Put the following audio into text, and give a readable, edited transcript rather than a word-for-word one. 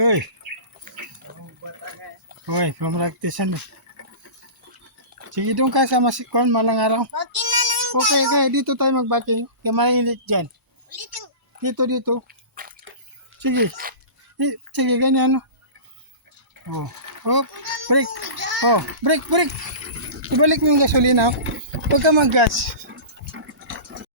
Hoy. Hoy, pamraktisan. Sige doon ka sa masikon, malang araw. Okay na lang. Okay, okay, dito tayo mag-backing. Kaya mainit dyan. Ulitin. Dito. Sige. Sige, ganyan. Oh, oh, break. Oh, break. Ibalik mo yung gasolina. Huwag ka mag-gas.